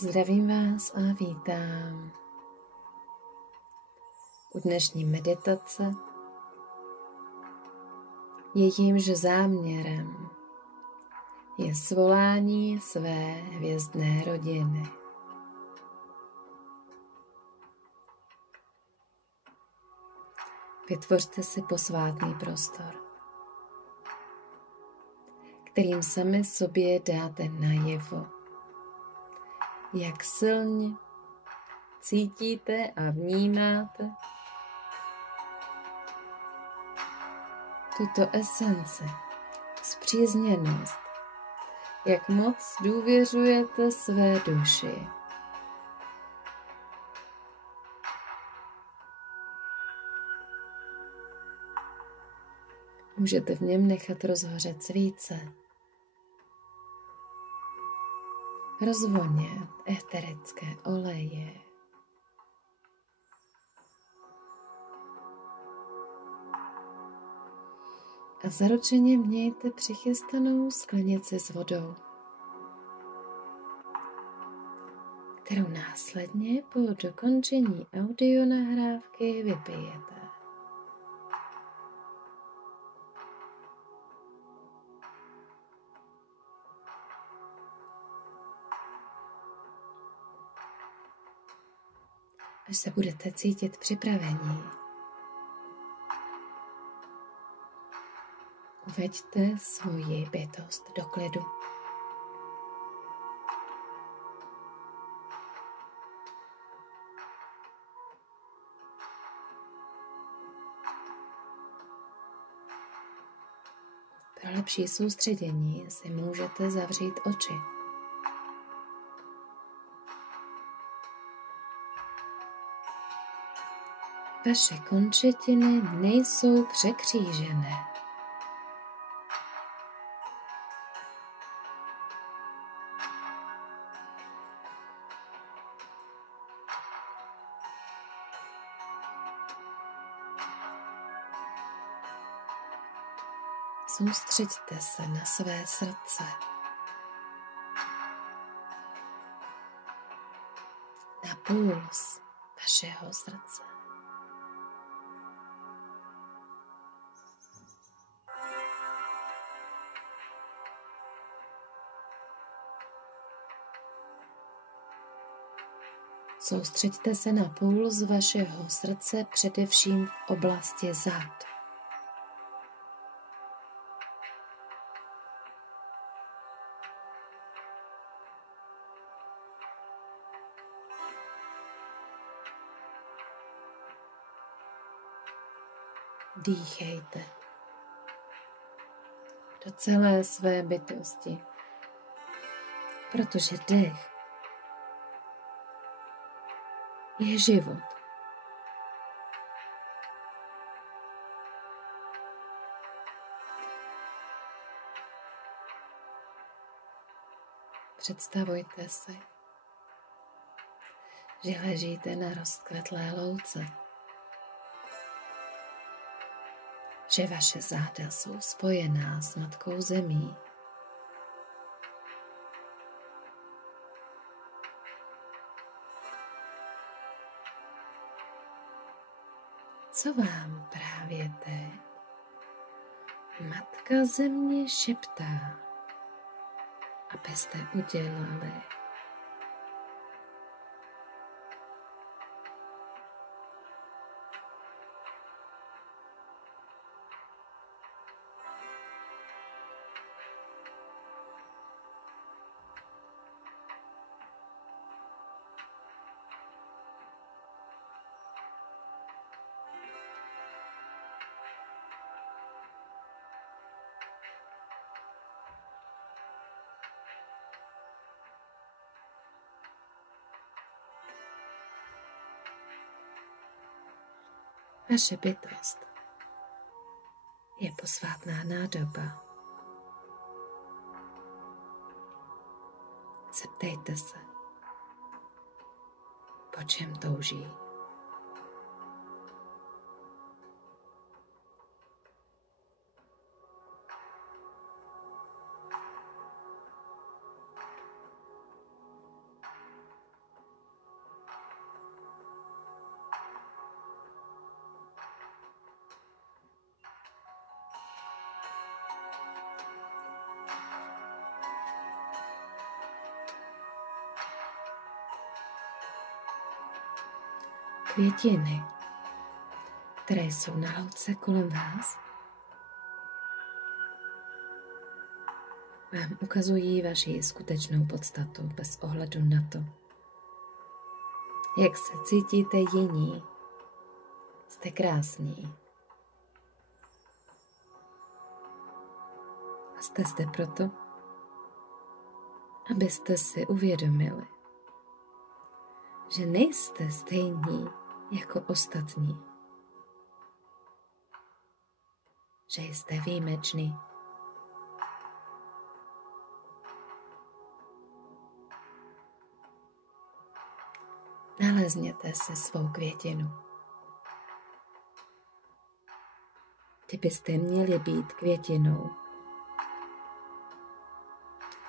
Zdravím vás a vítám u dnešní meditace. Jejímž záměrem je svolání své hvězdné rodiny. Vytvořte si posvátný prostor, kterým sami sobě dáte najevo, jak silně cítíte a vnímáte tuto esenci, spřízněnost, jak moc důvěřujete své duši. Můžete v něm nechat rozhořet svíce, rozvonět eterické oleje, a zaručeně mějte přichystanou sklenici s vodou, kterou následně po dokončení audionahrávky vypijete. Až se budete cítit připravení, uveďte svoji bytost do klidu. Pro lepší soustředění si můžete zavřít oči. Vaše končetiny nejsou překřížené. Soustřeďte se na své srdce. Na puls vašeho srdce. Soustřeďte se na puls vašeho srdce především v oblasti zad. Dýchejte do celé své bytosti, protože dech je život. Představujte si, že ležíte na rozkvetlé louce, že vaše záda jsou spojená s matkou zemí. Co vám právě teď matka země šeptá, abyste udělali? Vaše bytost je posvátná nádoba. Zeptejte se, po čem touží. Květiny, které jsou na louce kolem vás, vám ukazují vaši skutečnou podstatu bez ohledu na to, jak se cítíte jiní. Jste krásní. A jste zde proto, abyste si uvědomili, že nejste stejní jako ostatní. Že jste výjimečný. Nalezněte si svou květinu. Ty byste měli být květinou.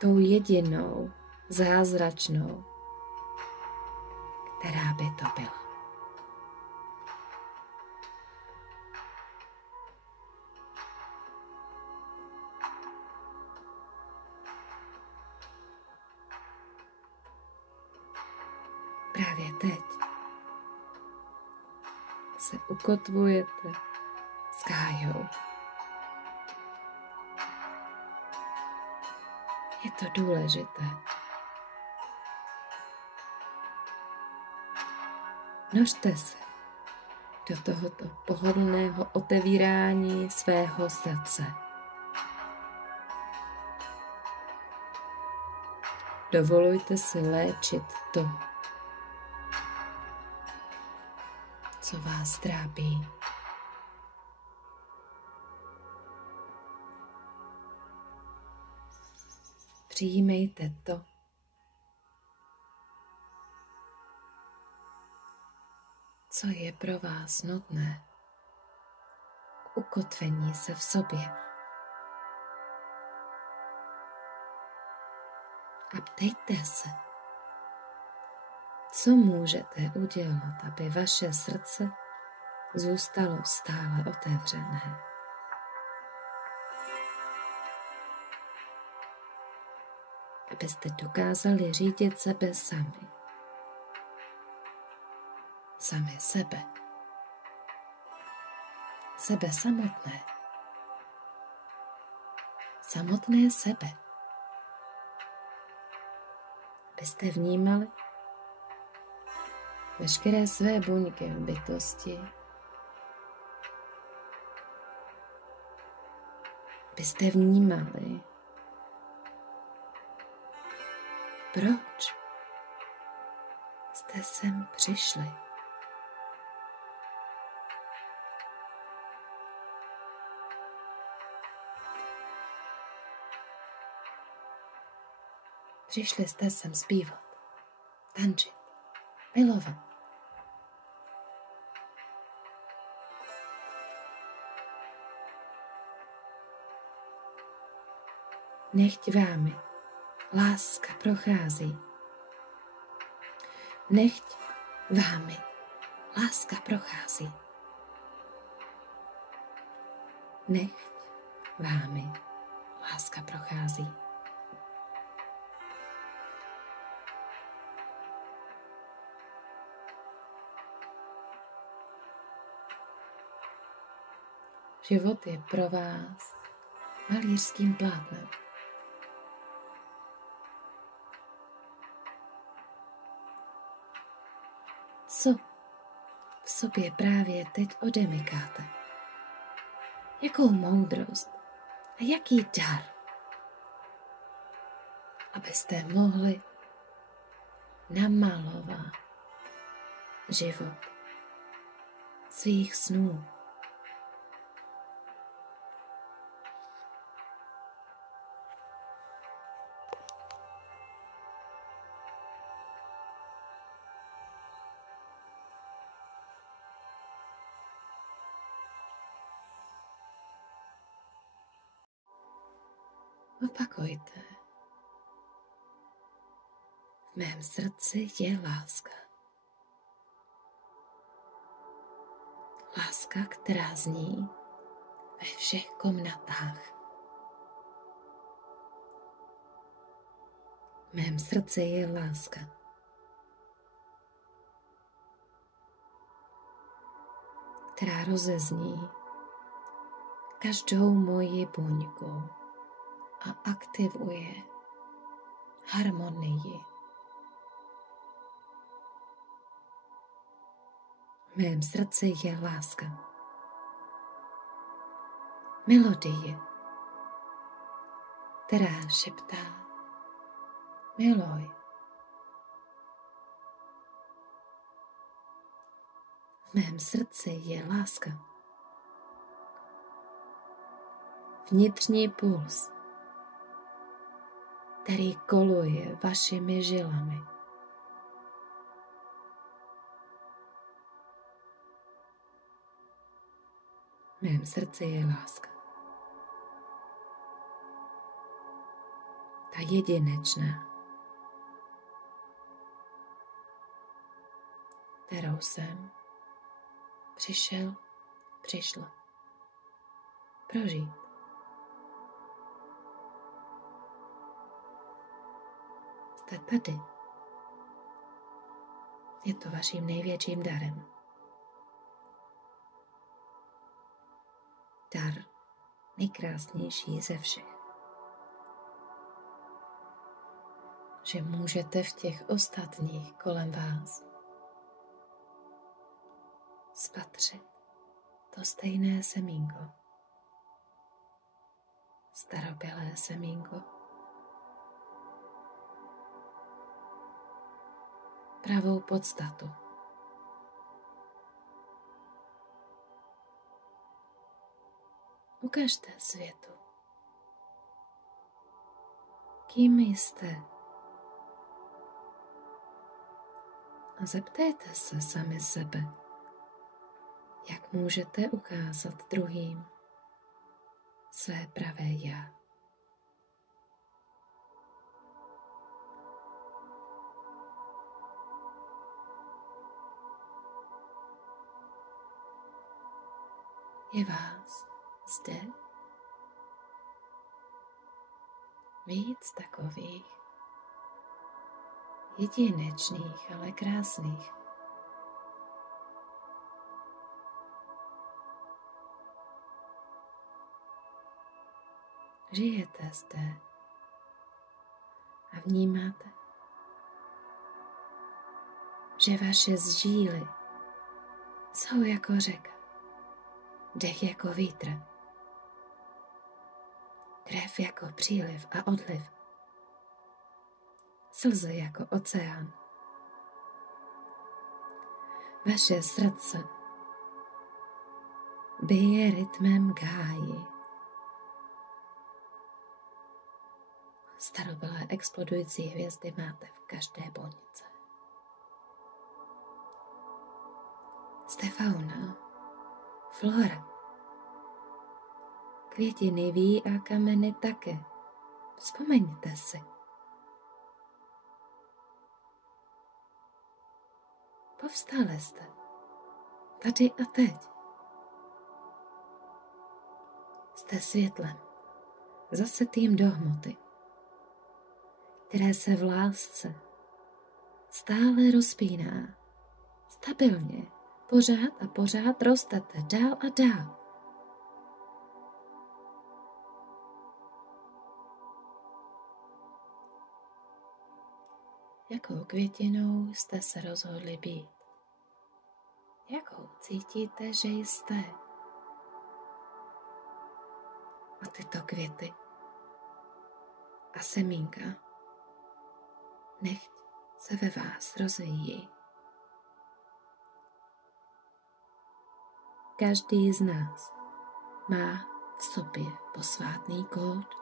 Tou jedinou, zázračnou, která by to byla. Právě teď se ukotvujete s Gájou. Je to důležité. Nořte se do tohoto pohodlného otevírání svého srdce. Dovolujte si léčit to, co vás trápí. Přijímejte to, co je pro vás nutné k ukotvení se v sobě. A ptejte se, co můžete udělat, aby vaše srdce zůstalo stále otevřené. Abyste dokázali řídit sebe sami. Sami sebe. Sebe samotné. Samotné sebe. Abyste vnímali veškeré své buňky v bytosti. Abyste vnímali, proč jste sem přišli. Přišli jste sem zpívat, tančit, milovat. Nechť vámi láska prochází. Nechť vámi láska prochází. Nechť vámi láska prochází. Život je pro vás malířským plátnem. Co v sobě právě teď odemykáte? Jakou moudrost a jaký dar, abyste mohli namalovat život svých snů. Opakujte. V mém srdci je láska. Láska, která zní ve všech komnatách. V mém srdci je láska. která rozezní každou moji buňku a aktivuje harmonii. V mém srdci je láska. Melodie, která šeptá miluj. V mém srdci je láska. Vnitřní puls, který koluje vašimi žilami. V mém srdci je láska. Ta jedinečná, kterou jsem přišla prožít. Jste tady. Je to vaším největším darem. Dar nejkrásnější ze všech. Že můžete v těch ostatních kolem vás spatřit to stejné semínko. Starobylé semínko. Pravou podstatu. Ukažte světu, kým jste. A zeptejte se sami sebe, jak můžete ukázat druhým své pravé já. Je vás zde víc takových jedinečných, ale krásných. Žijete zde a vnímáte, že vaše žíly jsou jako řeka, dech jako vítr, krev jako příliv a odliv, slzy jako oceán. Vaše srdce bije rytmem gáji. Starobylé explodující hvězdy máte v každé buňce. Jste fauna, flora, květiny ví a kameny také. Vzpomeňte si. Povstali jste, tady a teď. Jste světlem, zasetým do hmoty, které se v lásce stále rozpíná. Stabilně, pořád a pořád rostete dál a dál. Jakou květinou jste se rozhodli být? Jakou cítíte, že jste? A tyto květy a semínka nechť se ve vás rozvíjí. Každý z nás má v sobě posvátný kód.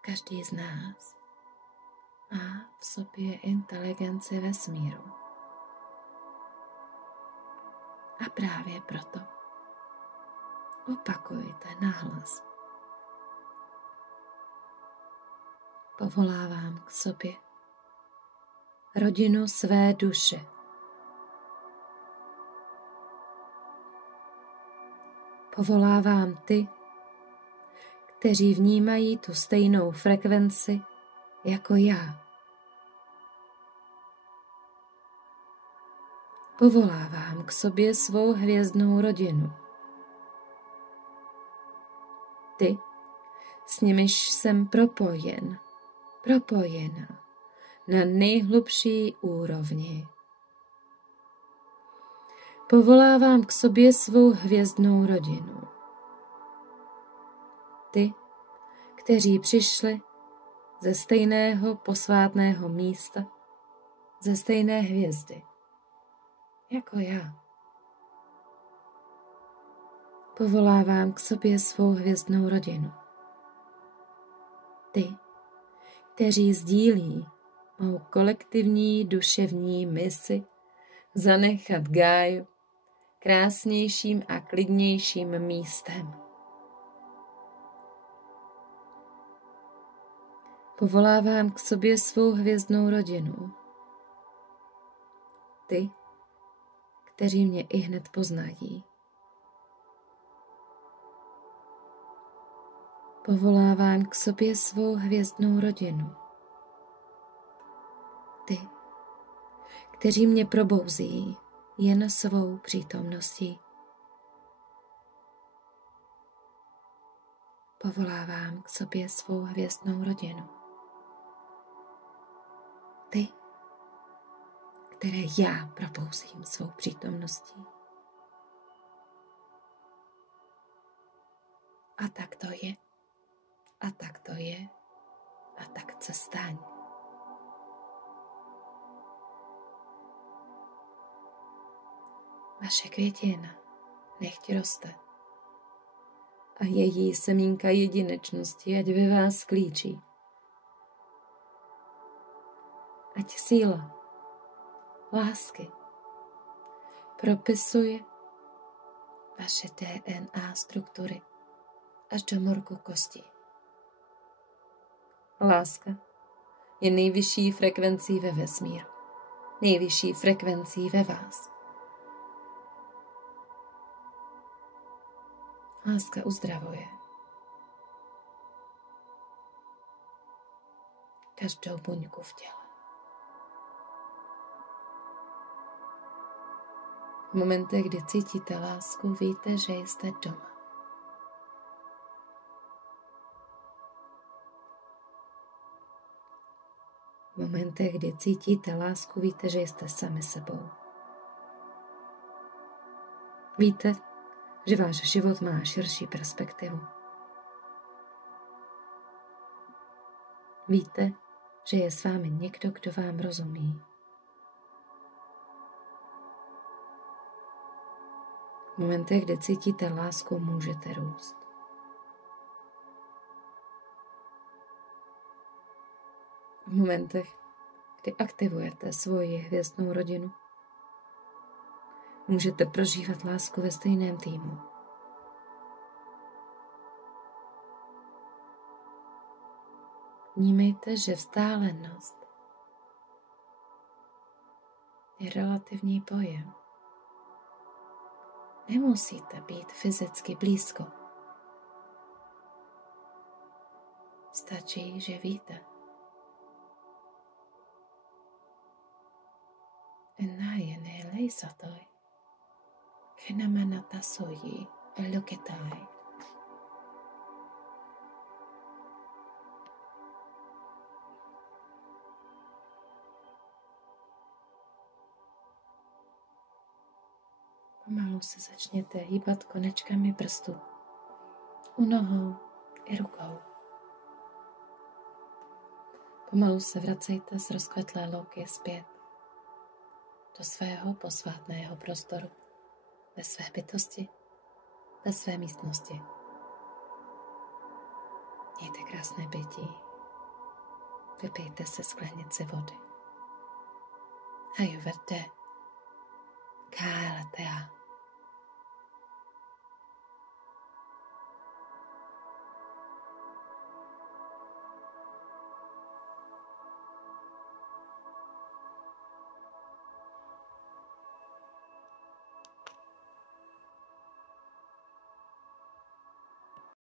Každý z nás má v sobě inteligenci vesmíru. A právě proto opakujte nahlas. Povolávám k sobě rodinu své duše. Povolávám ty, kteří vnímají tu stejnou frekvenci jako já. Povolávám k sobě svou hvězdnou rodinu. Ty, s nimiž jsem propojena na nejhlubší úrovni. Povolávám k sobě svou hvězdnou rodinu. Ty, kteří přišli ze stejného posvátného místa, ze stejné hvězdy, jako já. Povolávám k sobě svou hvězdnou rodinu. Ty, kteří sdílí mou kolektivní duševní misi zanechat Gáju krásnějším a klidnějším místem. Povolávám k sobě svou hvězdnou rodinu. Ty, kteří mě ihned poznají. Povolávám k sobě svou hvězdnou rodinu. Ty, kteří mě probouzí jen svou přítomností. Povolávám k sobě svou hvězdnou rodinu. Ty, které já probouzím svou přítomností. A tak to je. A tak to je. A tak se staň. Vaše květina nechť roste. A její semínka jedinečnosti ať ve vás klíčí. Ať síla lásky propisuje vaše DNA struktury až do morku kostí. Láska je nejvyšší frekvencí ve vesmíru, nejvyšší frekvencí ve vás. Láska uzdravuje každou buňku v těle. V momentech, kdy cítíte lásku, víte, že jste doma. V momentech, kdy cítíte lásku, víte, že jste sami sebou. Víte, že váš život má širší perspektivu. Víte, že je s vámi někdo, kdo vám rozumí. V momentech, kdy cítíte lásku, můžete růst. V momentech, kdy aktivujete svoji hvězdnou rodinu, můžete prožívat lásku ve stejném týmu. Vnímejte, že vzdálenost je relativní pojem. Nemusíte být fyzicky blízko. Stačí, že víte. Ennájene leisatoi, kenamanatasoi eloketai. Pomalu se začněte hýbat konečkami prstů, u nohou i rukou. Pomalu se vracejte z rozkvetlé louky zpět do svého posvátného prostoru, ve své bytosti, ve své místnosti. Mějte krásné bytí. Vypijte se sklenici vody. Hajuverte. Káletea.